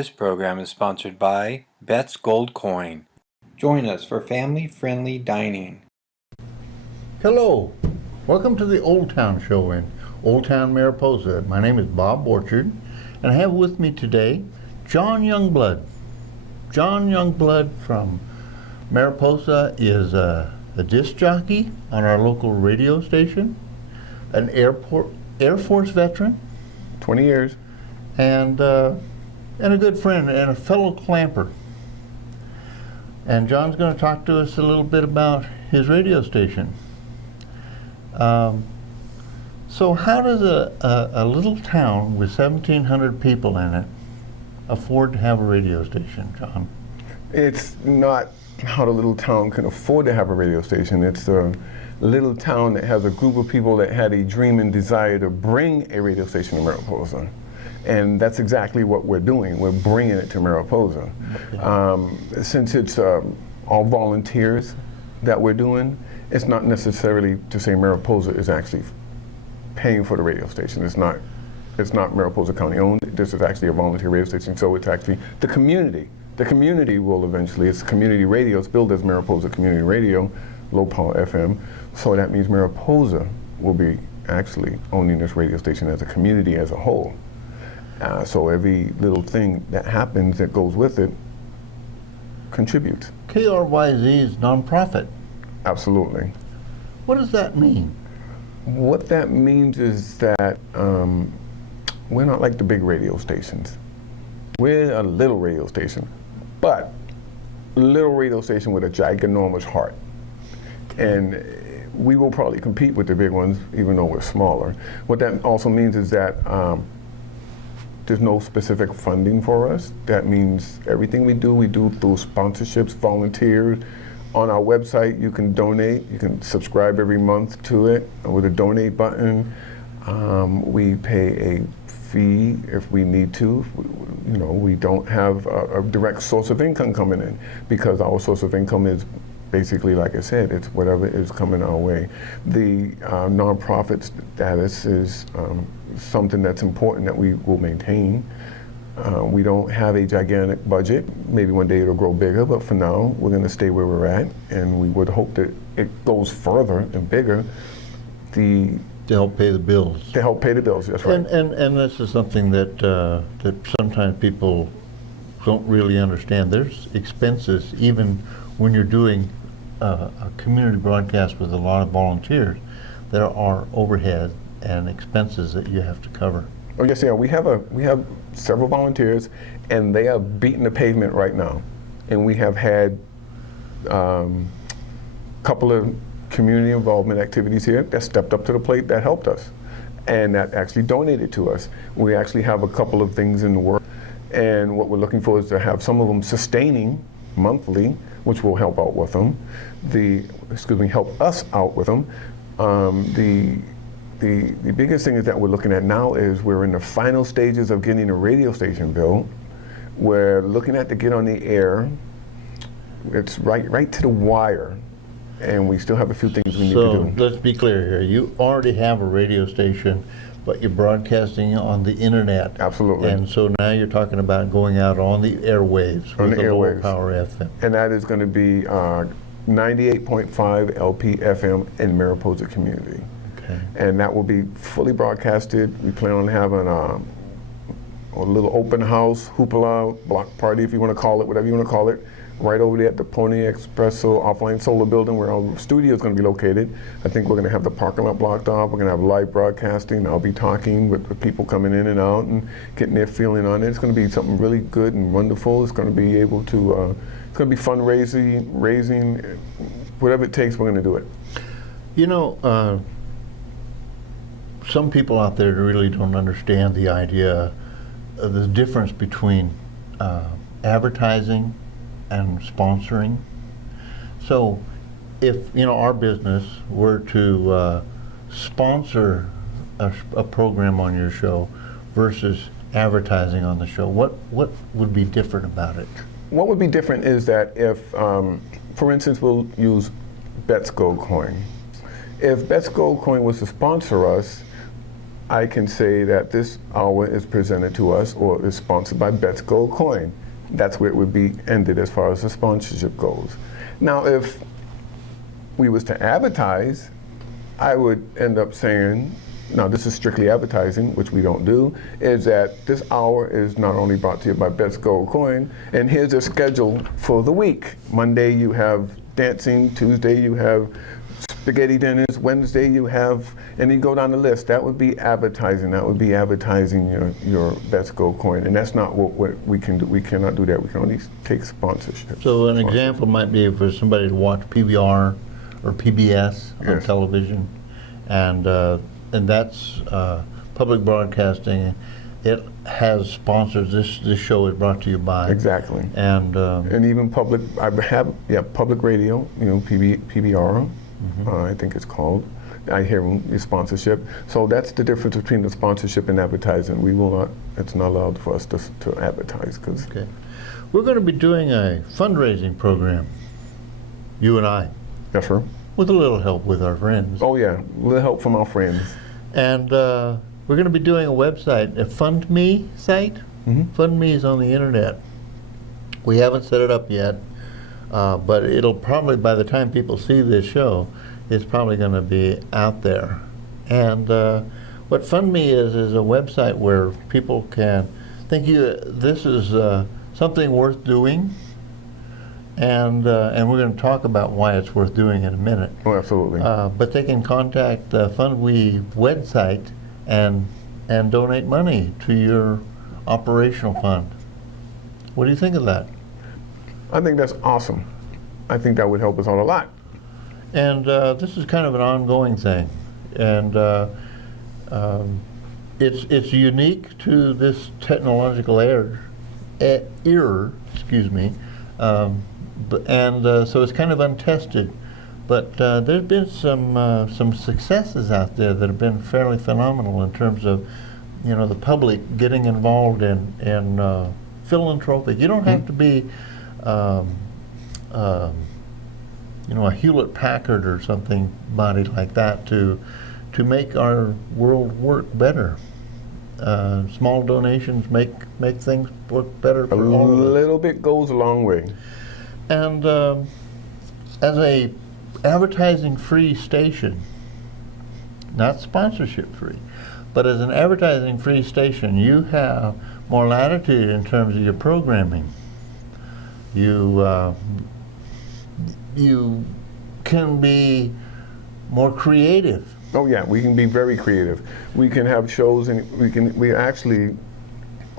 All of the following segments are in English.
This program is sponsored by Bet's Gold Coin. Join us for family-friendly dining. Hello, welcome to the Old Town Show in Old Town Mariposa. My name is Bob Borchard, and I have with me today Jon Youngblood. Jon Youngblood from Mariposa is a disc jockey on our local radio station, an Air Force veteran, 20 years, and a good friend and a fellow clamper. And John's going to talk to us a little bit about his radio station. So how does a little town with 1,700 people in it afford to have a radio station, John? it's not how the little town can afford to have a radio station. It's a little town that has a group of people that had a dream and desire to bring a radio station to Mariposa. And that's exactly what we're doing. We're bringing it to Mariposa. Okay. Since it's all volunteers that we're doing, it's not necessarily to say Mariposa is actually paying for the radio station. It's not Mariposa County owned. This is actually a volunteer radio station, so it's actually the community. The community will eventually, it's community radio, it's billed as Mariposa Community Radio, low power FM, so that means Mariposa will be actually owning this radio station as a community as a whole. So every little thing that happens that goes with it contributes. KRYZ is nonprofit. Absolutely. What does that mean? What that means is that we're not like the big radio stations. We're a little radio station, but a little radio station with a giganormous heart. And we will probably compete with the big ones, even though we're smaller. What that also means is that there's no specific funding for us. That means everything we do through sponsorships, volunteers. On our website, you can donate. You can subscribe every month to it with a donate button. We pay a fee if we need to. You know, we don't have a direct source of income coming in because our source of income is basically, like I said, it's whatever is coming our way. The nonprofit status is something that's important that we will maintain. We don't have a gigantic budget. Maybe one day it'll grow bigger, but for now, we're going to stay where we're at, and we would hope that it goes further and bigger. To help pay the bills. To help pay the bills, that's right. And this is something that that sometimes people don't really understand. There's expenses, even when you're doing a community broadcast with a lot of volunteers. There are overhead and expenses that you have to cover. Oh yes, yeah. We have several volunteers, and they are beating the pavement right now. And we have had a couple of community involvement activities here that stepped up to the plate that helped us, and that actually donated to us. We actually have a couple of things in the works, and what we're looking for is to have some of them sustaining monthly, which will help out with them. Help us out with them. The biggest thing is that we're looking at now is we're in the final stages of getting a radio station built. We're looking at to get on the air. It's right to the wire, and we still have a few things we need to do. So let's be clear here. You already have a radio station, but you're broadcasting on the internet. Absolutely. And so now you're talking about going out on the airwaves with the lower power FM. And that is going to be 98.5 LP FM in Mariposa community. Okay. And that will be fully broadcasted. We plan on having a little open house, hoopla, block party, if you want to call it, whatever you want to call it, right over there at the Pony Espresso Offline Solar Building where our studio is going to be located. I think we're going to have the parking lot blocked off. We're going to have live broadcasting. I'll be talking with the people coming in and out and getting their feeling on it. It's going to be something really good and wonderful. It's going to be able to, it's going to be fundraising, raising, whatever it takes, we're going to do it. You know, some people out there really don't understand the idea of the difference between advertising and sponsoring. So if our business were to sponsor a program on your show versus advertising on the show, what would be different about it? What would be different is that if, for instance, we'll use Bet's Gold Coin. If Bet's Gold Coin was to sponsor us, I can say that this hour is presented to us or is sponsored by Bet's Gold Coin. That's where it would be ended as far as the sponsorship goes. Now, if we was to advertise, I would end up saying, now this is strictly advertising, which we don't do, is that this hour is not only brought to you by Bet's Gold Coin, and here's a schedule for the week. Monday you have dancing, Tuesday you have spaghetti dinners, Wednesday you have, and you go down the list. That would be advertising. That would be advertising your Bet's Gold Coin, and that's not what we can do. We cannot do that. We can only take sponsorship. So an example might be for somebody to watch PBR or PBS on Yes. television, and that's public broadcasting. It has sponsors. This show is brought to you by. Exactly. And even public, I have, public radio, PBR, I think it's called. I hear them, sponsorship. So that's the difference between the sponsorship and advertising. We will not, it's not allowed for us to advertise. Okay. We're going to be doing a fundraising program, you and I, Yes, sir. with a little help with our friends. Oh yeah, a little help from our friends. And we're going to be doing a website, a FundMe site. FundMe is on the internet. We haven't set it up yet, but it'll probably, by the time people see this show, it's probably going to be out there. And what FundMe is a website where people can think this is something worth doing, and we're going to talk about why it's worth doing in a minute. Oh, absolutely. But they can contact the FundMe website and donate money to your operational fund. What do you think of that? I think that's awesome. I think that would help us out a lot. And this is kind of an ongoing thing, and it's unique to this technological era. Excuse me, so it's kind of untested. But there's been some successes out there that have been fairly phenomenal in terms of, the public getting involved in philanthropic. You don't have to be, a Hewlett Packard or something body like that to make our world work better. Small donations make things work better for all of us. A little bit goes a long way. And as a advertising-free station, not sponsorship-free, but as an advertising-free station, you have more latitude in terms of your programming. You can be more creative. Oh yeah, we can be very creative. We can have shows, and we actually,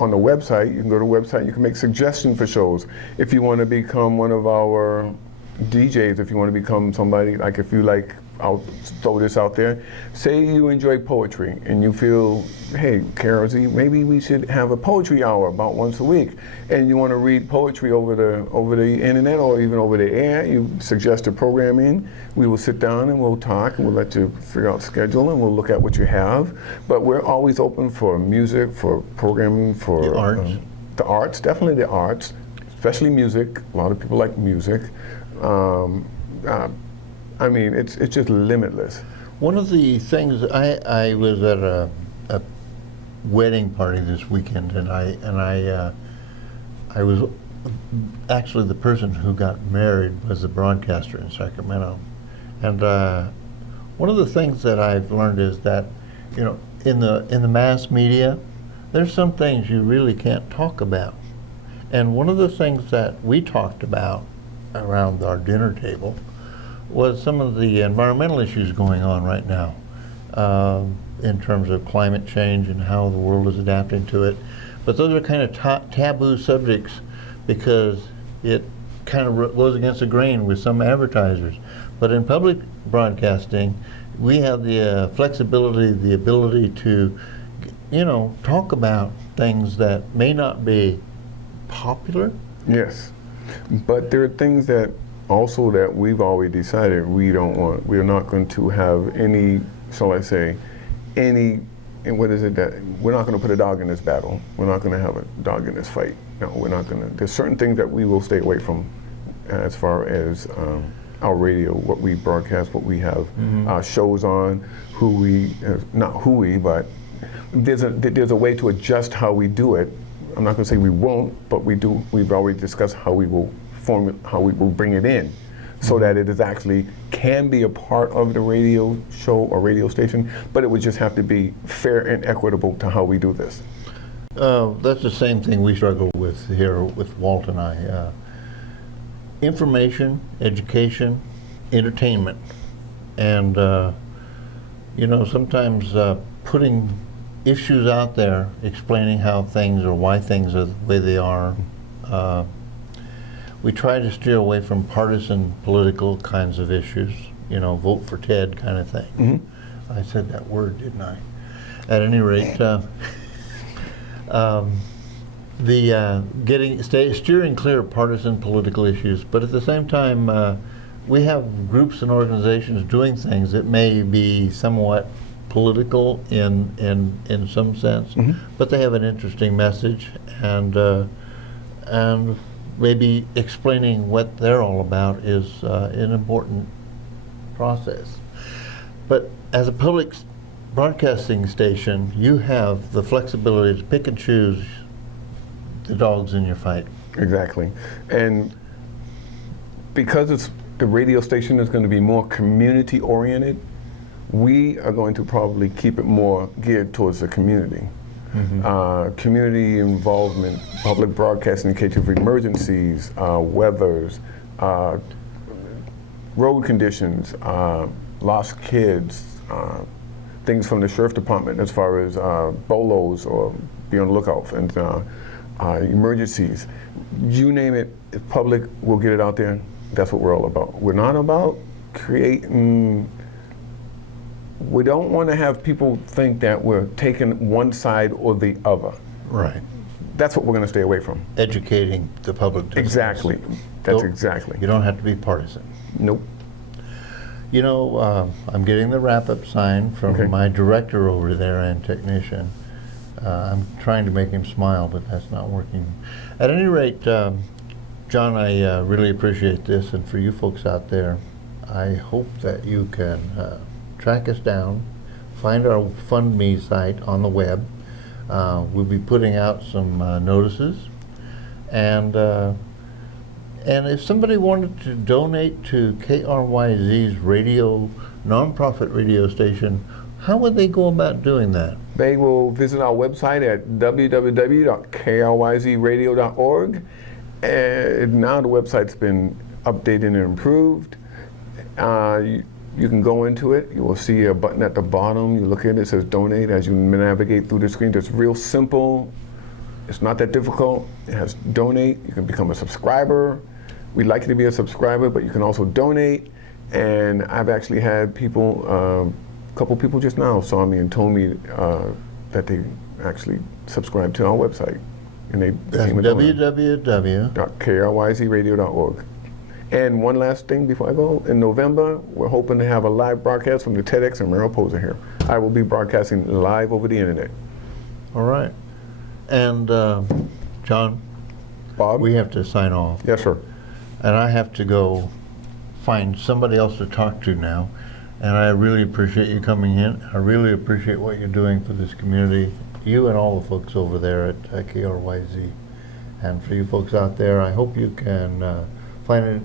on the website, you can go to the website, you can make suggestions for shows. If you want to become one of our DJs, if you want to become somebody, like if you like, I'll throw this out there, say you enjoy poetry and you feel, hey, KRYZ, maybe we should have a poetry hour about once a week, and you want to read poetry over the internet or even over the air, you suggest a programming, we will sit down and we'll talk and we'll let you figure out schedule and we'll look at what you have. But we're always open for music, for programming, for The arts. The arts, definitely the arts, especially music. A lot of people like music. I mean, it's just limitless. One of the things, I was at a wedding party this weekend, and I was actually the person who got married was the broadcaster in Sacramento, and one of the things that I've learned is that, in the mass media, there's some things you really can't talk about, and one of the things that we talked about around our dinner table was some of the environmental issues going on right now, in terms of climate change and how the world is adapting to it. But those are kind of taboo subjects because it kind of goes against the grain with some advertisers. But in public broadcasting, we have the flexibility, the ability to, talk about things that may not be popular. Yes, but there are things that also that we've already decided we don't want. We are not going to have any, shall I say, and what is it that, we're not going to put a dog in this battle. We're not going to have a dog in this fight. No, we're not going to. There's certain things that we will stay away from as far as our radio, what we broadcast, what we have shows on, but there's a way to adjust how we do it. I'm not going to say we won't, but we do. We've already discussed how we will bring it in, so that it is actually can be a part of the radio show or radio station, but it would just have to be fair and equitable to how we do this. That's the same thing we struggle with here with Walt and I. Information, education, entertainment, and sometimes putting issues out there, explaining how things or why things are the way they are. We try to steer away from partisan political kinds of issues, vote for Ted kind of thing. Mm-hmm. I said that word, didn't I? At any rate, steering clear of partisan political issues, but at the same time, we have groups and organizations doing things that may be somewhat political in some sense, mm-hmm. but they have an interesting message, and maybe explaining what they're all about is an important process. But as a public broadcasting station, you have the flexibility to pick and choose the dogs in your fight. Exactly. And because the radio station is going to be more community oriented, we are going to probably keep it more geared towards the community. Mm-hmm. Community involvement, public broadcasting in case of emergencies, weathers, road conditions, lost kids, things from the sheriff department as far as bolos or be on the lookout and emergencies. You name it, if public will get it out there. That's what we're all about. We're not about creating. We don't want to have people think that we're taking one side or the other. Right. That's what we're going to stay away from. Educating the public. Exactly. That's exactly. You don't have to be partisan. Nope. I'm getting the wrap-up sign from my director over there and technician. I'm trying to make him smile, but that's not working. At any rate, John, I really appreciate this, and for you folks out there, I hope that you can track us down, find our Fund Me site on the web. We'll be putting out some notices, and if somebody wanted to donate to KRYZ's nonprofit radio station, how would they go about doing that? They will visit our website at www.kryzradio.org, and now the website's been updated and improved. You can go into it. You will see a button at the bottom. You look at it, it says donate. As you navigate through the screen, it's real simple. It's not that difficult. It has donate. You can become a subscriber. We'd like you to be a subscriber, but you can also donate. And I've actually had people, a couple people just now saw me and told me that they actually subscribed to our website. And they became a donor. www.kryzradio.org. And one last thing before I go, in November, we're hoping to have a live broadcast from the TEDx in Mariposa here. I will be broadcasting live over the internet. All right. And John, Bob? we have to sign off. Yes, sir. And I have to go find somebody else to talk to now. And I really appreciate you coming in. I really appreciate what you're doing for this community, you and all the folks over there at KRYZ. And for you folks out there, I hope you can find it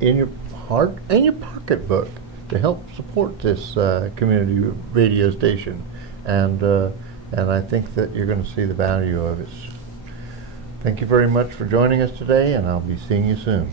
in your heart and your pocketbook to help support this community radio station. And I think that you're going to see the value of it. Thank you very much for joining us today, and I'll be seeing you soon.